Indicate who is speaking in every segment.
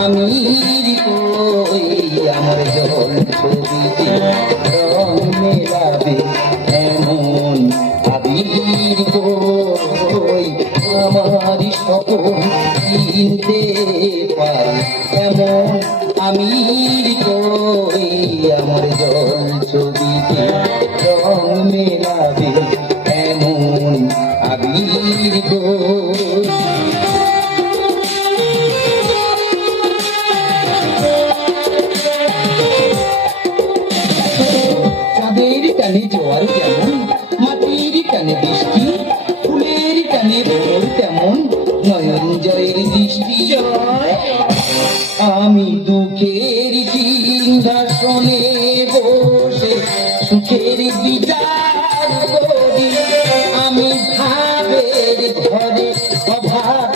Speaker 1: আমির
Speaker 2: কই আমার জল কবি রং মেলাবে বসে সুখের বিচার করি। আমি ভাবের ঘরে অভাব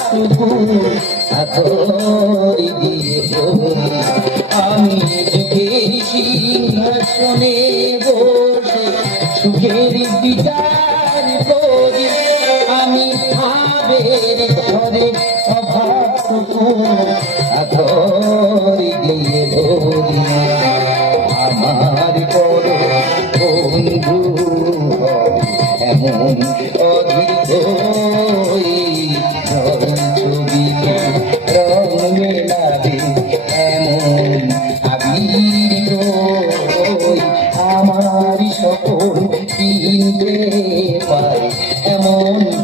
Speaker 2: pai, é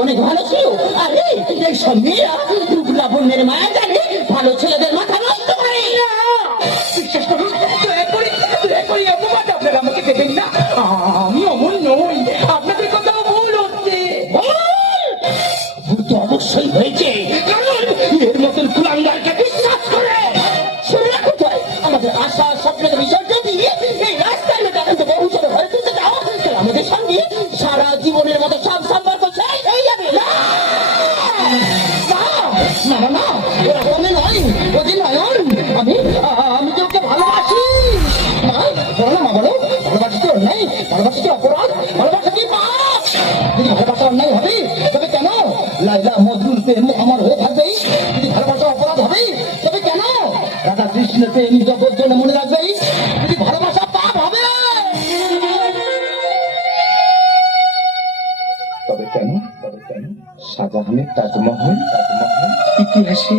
Speaker 2: অনেক ভালো ছিল? আরে, এই সব মেয়েরা টুকরা বোনের মায়া জানে ভালো ছেলেদের মাথা নষ্ট করে।
Speaker 1: দেবেন না। আমি আপনাদের কথা ভুল হচ্ছে।
Speaker 3: অবশ্যই হয়েছে বিশ্বাস করে।
Speaker 2: আমাদের আশা, স্বপ্নের বিষয় প্রেম আমার হয়ে থাকবেই যদি ভালোবাসা অপরাধ তবে কেন? জন্য মনে যদি ভালোবাসা শাহজাহানের তাজমহল তাজমহল, ইতিহাসে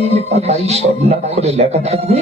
Speaker 2: স্বর্ণাক্ষরে লেখা থাকবে।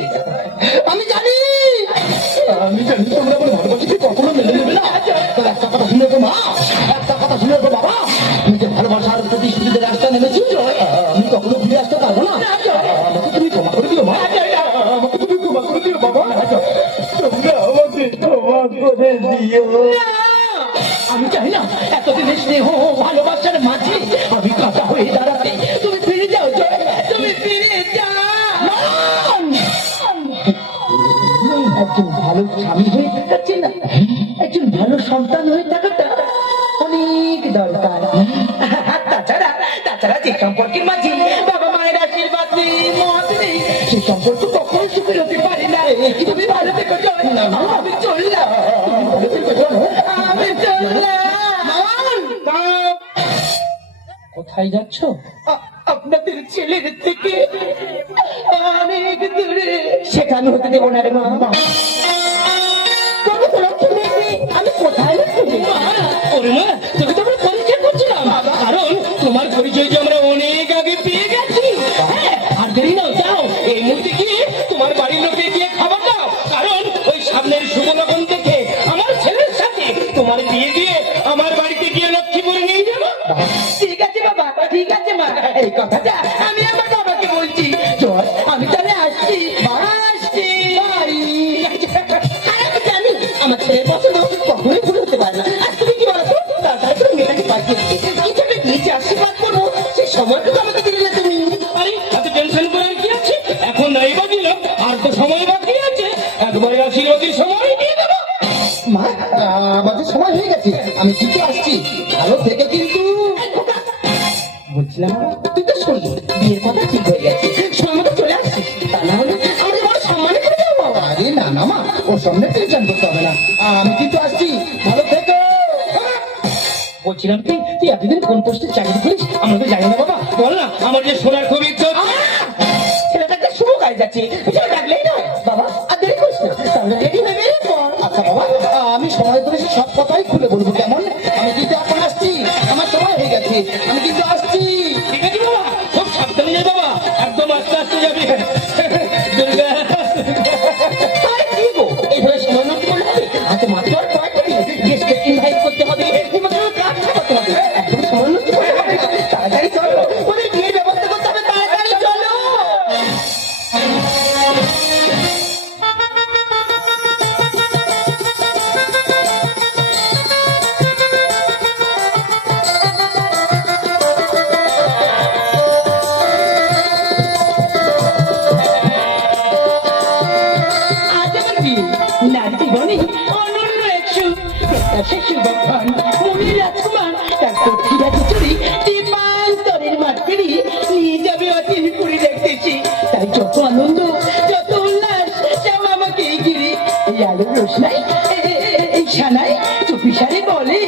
Speaker 1: কোথায় যাচ্ছ? আপনাদের ছেলের থেকে অনেক দূরে। সেখানে হতে দেবো না রে মা। আমি কোথায়
Speaker 3: তোকে তো পরীক্ষা করছিলাম। কারণ তোমার পরিচয় যে আমরা অনেক আগে পেয়ে গেছি। হ্যাঁ, আর দেরি নাও যাও। এই মুহূর্তে গিয়ে তোমার বাড়ির লোকে গিয়ে খাবার দাও। কারণ ওই সামনের শুভলগ্ন
Speaker 1: ঠিক আছে, মা। এই কথাটা আমি আমার বাবাকে বলছি চল আমি তাহলে আসছি। আসছি। আমি জানি, আমার ছেলের পছন্দ কখনোই ভুল হতে পারে না। আর তুমি কি বলো তাড়াতাড়ি করে মেয়েটাকে পাঠিয়ে কিছু একটা দিয়েছি আশীর্বাদ করব। সে সময়টুকু আমাকে দিলে না তুমি।
Speaker 3: আরে, এত টেনশন করার কি আছে? এখন এই বাকি না আর তো সময় বাকি আছে। একবারে আশীর্বাদের সময় দিয়ে দেবো।
Speaker 2: মা আমাদের সময় হয়ে গেছে। আমি কিন্তু
Speaker 1: বলছিলাম
Speaker 3: কি তুই এতদিন কোন পোস্টে চাকরি করিস? আমাদের জানি না বাবা। বল না আমার যে সোনার খুব ইচ্ছা।
Speaker 1: ছেলেটা একটা শুভ কাজ যাচ্ছে। পিছনে ডাকলেই না বাবা আর দেরি করিস না। তাহলে রেডি হয়ে বেরিয়ে পড়
Speaker 2: আচ্ছা বাবা আমি সময় করে সে সব কথাই খুলে বলব। কেমন? আমি কিন্তু এখন আসছি। আমার সময় হয়ে গেছে। আমি কিন্তু আসছি।
Speaker 1: চুপি বলে।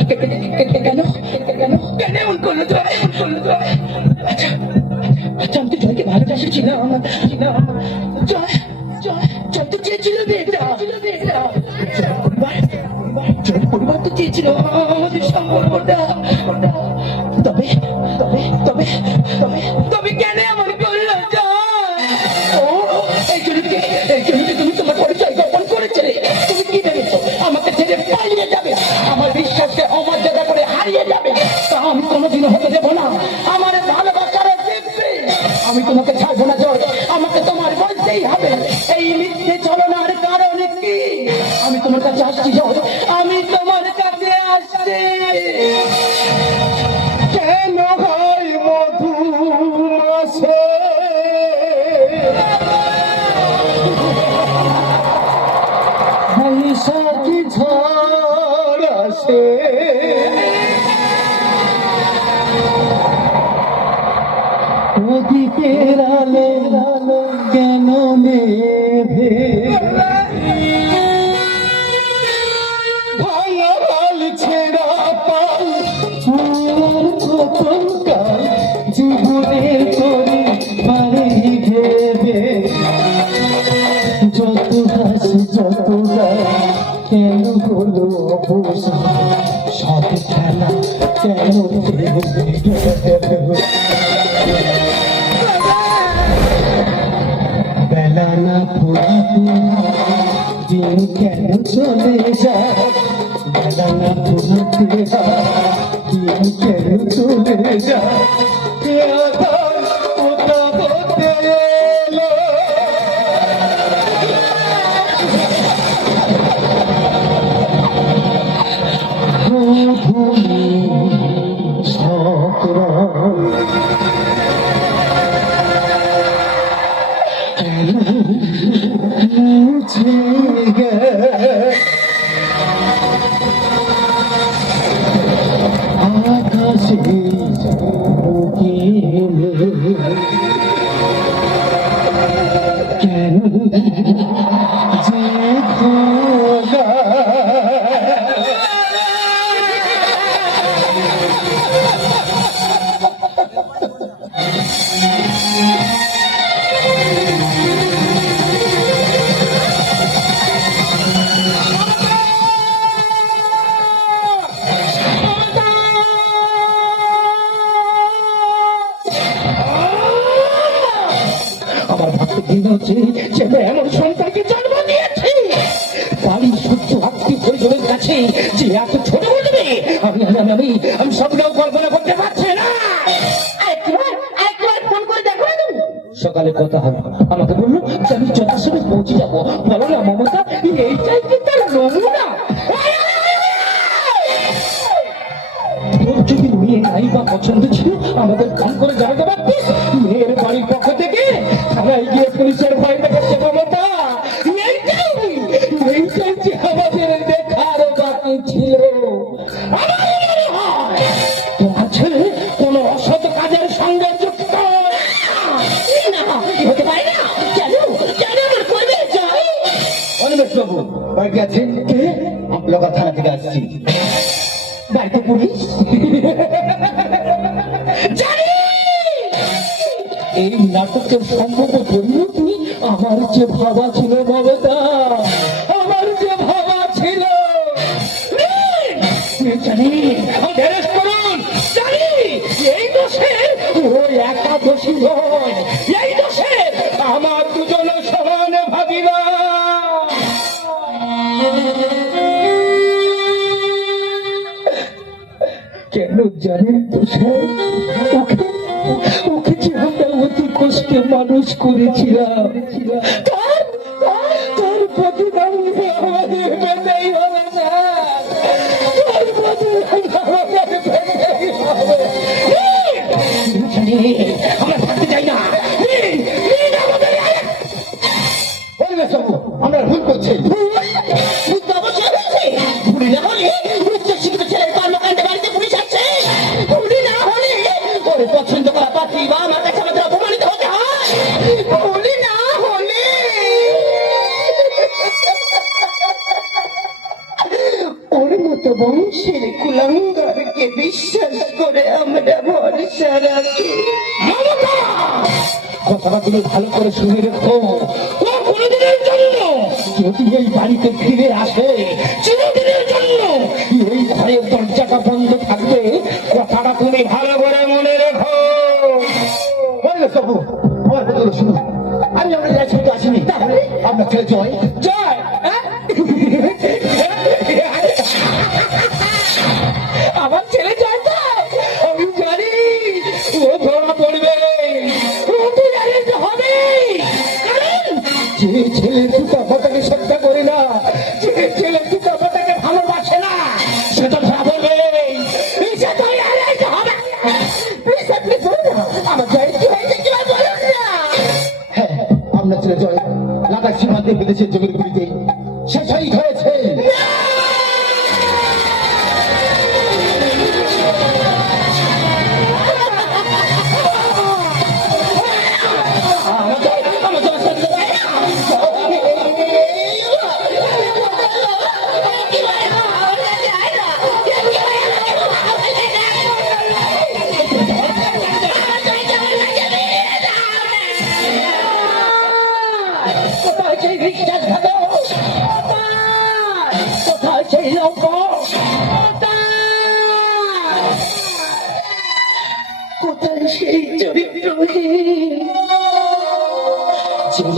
Speaker 1: que, que, que, কেন কেন এমন করল তো এমন করল তো আচ্ছা আচ্ছা আমি তো জয়কে ভালোবাসে ছিলাম আমার ছিলাম জয় জয় জয় তো চেয়েছিল মেয়েটা জয় পরিবার তো চেয়েছিল আমাদের সম্পর্কটা হারিয়ে যাবে। তা আমি কোনোদিন হতে দেবো না। আমার ভালোবাসার দিব্যি আমি তোমাকে ছাড়বো না জোর আমাকে তোমার বলতেই হবে, এই মিথ্যে চলনার কারণে কি? আমি তোমার কাছে আসছি জোর আমি তোমার কাছে আসছি।
Speaker 3: খেলা কেন হলো অবসান সব খেলা কেন বেলা না পোড়া দিন কেন চলে যায় বেলা না পোড়া দিন কেন চলে যায়
Speaker 1: সকালে কথা হবে। আমাকে বলল যে আমি যথাসময় পৌঁছে যাব। বলো না, মমতা এইটাই কি তার নমুনা? যদি
Speaker 3: মেয়ে নাই বা পছন্দ ছিল, আমাদের ফোন করে যাওয়া পারতিস নাটকের সম্ভব পরিণতি আমার যে ভাবা ছিল মমতা আমার যে ভাবা ছিল। জানি এই দোষের ও একাদশী নয়। মানুষ করেছিলাম। তার তার প্রতিদান আমাদের পেতেই হবে না।
Speaker 2: ভুল করছি।
Speaker 1: ভুলি হলে করে
Speaker 3: শুনে রেখো ও কোনদিনের জন্য? যদি এই বাড়িতে ফিরে আসে, চিরদিনের জন্য। এই ঘরের দরজাটা বন্ধ থাকবে? কথাটা তুমি ভালো করে মনে রেখো।
Speaker 2: আমার আমি আমরা শুনতে আসিনি। তাহলে ছেলে জয়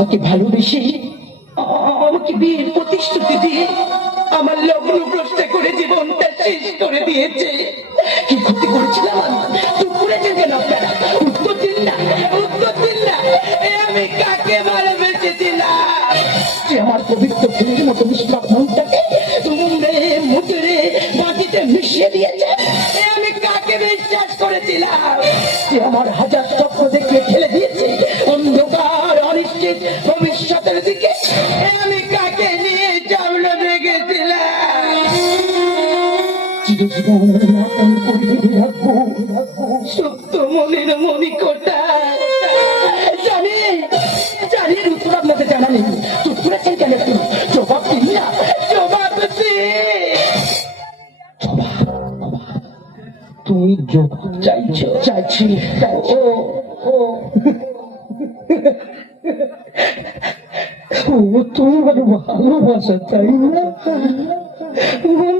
Speaker 1: আমাকে ভালোবেসে আমাকে বিয়ের প্রতিশ্রুতি দিয়ে আমার লগ্ন প্রশ্ন করে জীবনটা শেষ করে দিয়েছে কি ক্ষতি করেছিলাম আপনারা উত্তর দিন আমার হাজার চক্র দেখে ঠেলে দিয়েছে, অন্ধকার অনিশ্চিত ভবিষ্যতের দিকে আমি কাকে নিয়ে চাউল দেখেছিলাম
Speaker 3: ও তোমার ভালোবাসা তাই না বলে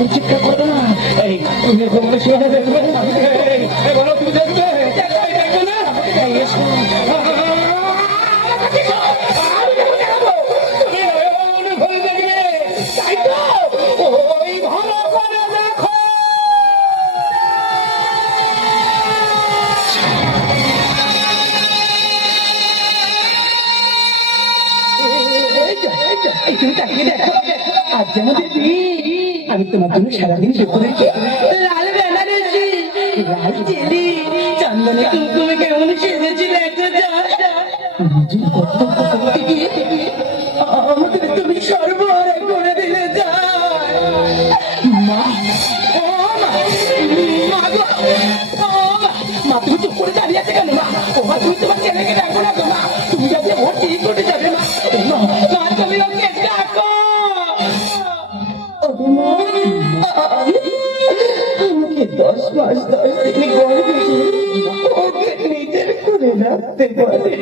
Speaker 3: Hey, we're going to show মা তুমি
Speaker 1: চুপ করে দাঁড়িয়ে আছে কেন মা। ও মা তুমি তোমার ছেলেকে ডাকো না মা। তুমি যাবে ওর ঠিক ঘটে যাবে মা। নিজের করে রাখতে পারে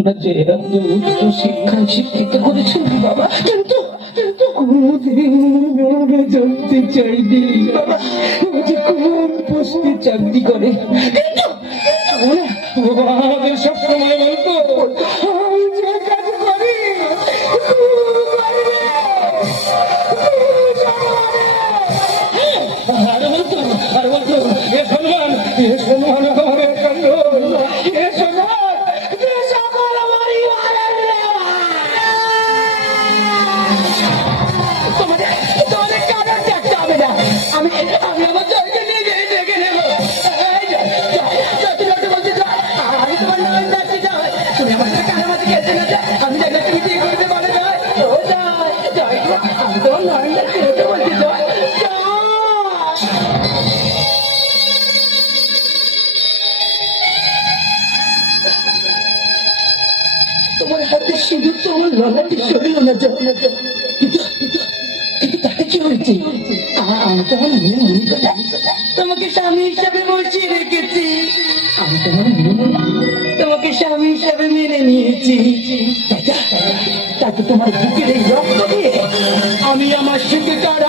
Speaker 1: আমরা যে আমাদের উচ্চ শিক্ষায় শিক্ষিত করেছেন বাবা কিন্তু জানতে চাইনি বাবা। কোন পোস্টে চাকরি করে। কিন্তু তোমাকে স্বামী হিসাবে বসিয়ে রেখেছি। তোমাকে স্বামী হিসাবে মেনে নিয়েছি। তাকে তোমার বুকের রক্ত দিয়ে আমি আমার সুখে কাজ